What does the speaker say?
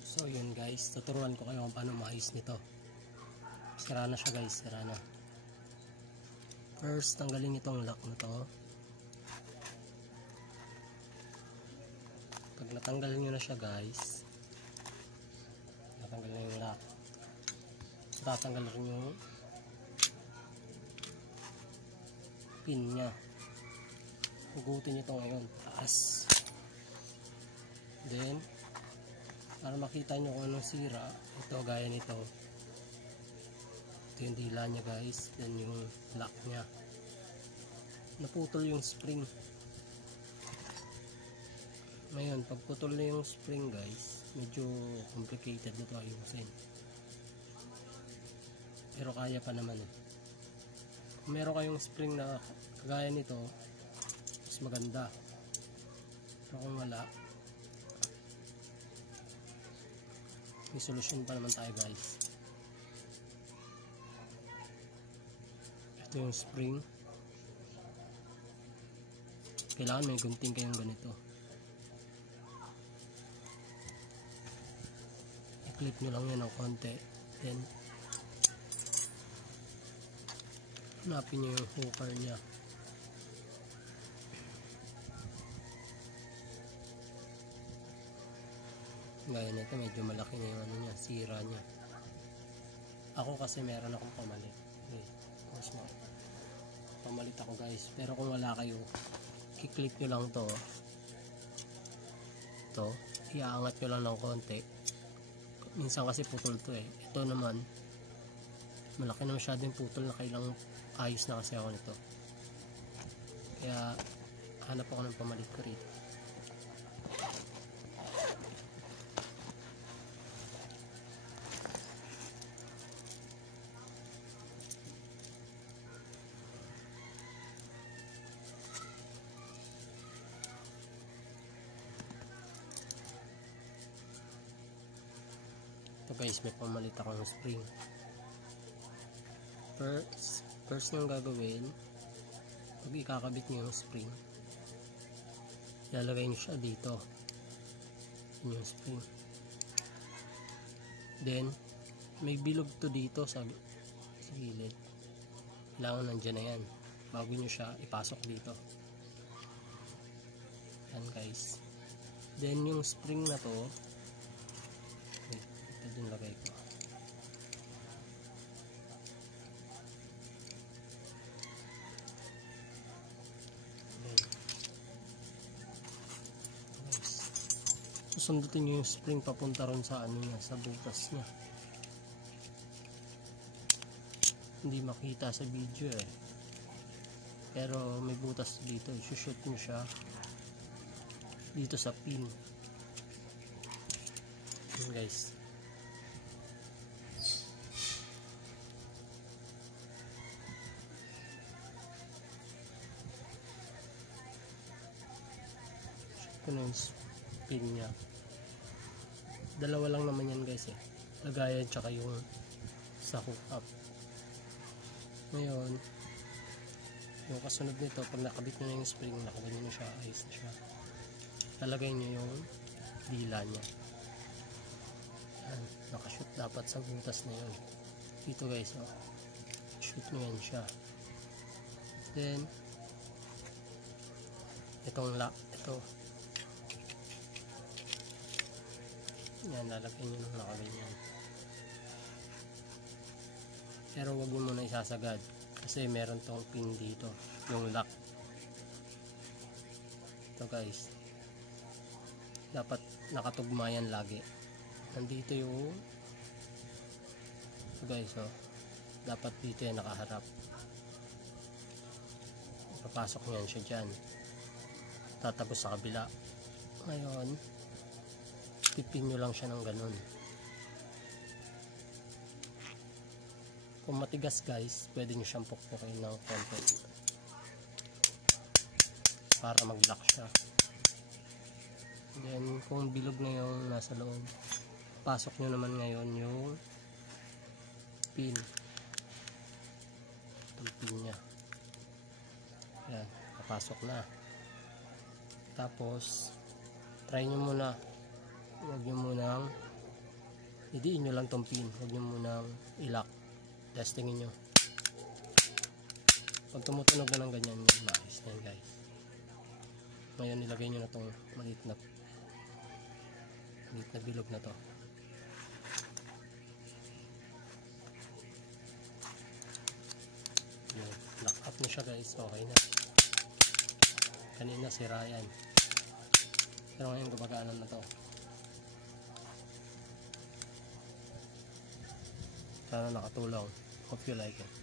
So yun guys, tuturuan ko kayo kung paano maayos nito. Sira na siya guys, sira na. First, tanggalin itong lock na to. Pag natanggal nyo na siya guys, natanggal na yung lock, tatanggal rin yung pin nya. Hugutin nyo ito ngayon, taas. Then para makita nyo kung anong sira, ito gaya nito, ito yung dila nya guys, then yung lock nya, naputol yung spring. Ngayon pag putol na yung spring guys, medyo complicated na ito ayusin, pero kaya pa naman eh. Kung meron kayong spring na kagaya nito, mas maganda, pero kung wala, may solusyon pa naman tayo guys. Ito yung spring, kailangan may gunting kayong ganito, i-clip nyo lang yan ng konti, then hanapin nyo yung hooker nya. Gaya nito, medyo malaki na yung ano nya, sira nya. Ako kasi meron akong pamalit. Okay, pamalit ako guys. Pero kung wala kayo, i-clip nyo lang to. Ito, iaangat nyo lang ng konti. Minsan kasi putol to eh. Ito naman, malaki na masyado yung putol na kailang ayos na kasi ako nito. Kaya, hanap ako ng pamalit ko rito. Ito guys, may pamalit akong spring. First nyung gagawin, pag ikakabit nyo yung spring, ilalagay nyo siya dito, yun yung spring. Then may bilog to dito sa gilid, kailangan nandyan na yan bago nyo siya ipasok dito. Yan guys. Then yung spring na to, ito din lagay ko. Susundutin nyo yung spring papunta ron sa ano niya, sa butas niya. Hindi makita sa video eh, pero may butas dito. I-shoot nyo siya dito sa pin. Yun guys. Shoot ko na yung pin nya. Dalawa lang naman yan guys eh, lagayan tsaka yung sa hook up. Ngayon yung kasunod nito, pag nakabit nyo na yung spring, nakabit nyo na siya, ayos na siya, lalagay nyo yung dila nya. Yan, nakashoot dapat sa butas na yun dito guys, oh. Shoot nyo yan siya. Then itong lock, ito yan, lalagay nyo nung nakaganyan. Pero wag nyo muna isasagad kasi meron tong pin dito, yung lock. Ito guys, dapat nakatugma yan lagi. Nandito yung ito guys, oh. Dapat dito yan nakaharap. Papasok nyo yan siya dyan, tatagos sa kabila. Ngayon pipin nyo lang siya ng ganun. Kung matigas guys, pwede nyo siyang pukpukin ng konti para mag-lock siya. Then kung bilog na yung nasa loob, pasok nyo naman ngayon yung pin, itong pin nya. Yan, napasok na. Tapos try nyo muna, huwag nyo munang idiin nyo lang tong pin, huwag nyo munang i-lock, testingin nyo. Pag tumutunog na ng ganyan yun, maayos na yun guys. Ngayon ilagay nyo na tong maliit na bilog na to. Yun, lock up na siya guys, okay na. Kanina sira yan, pero ngayon gumagana na to. Sana nakatulong. Hope you like it.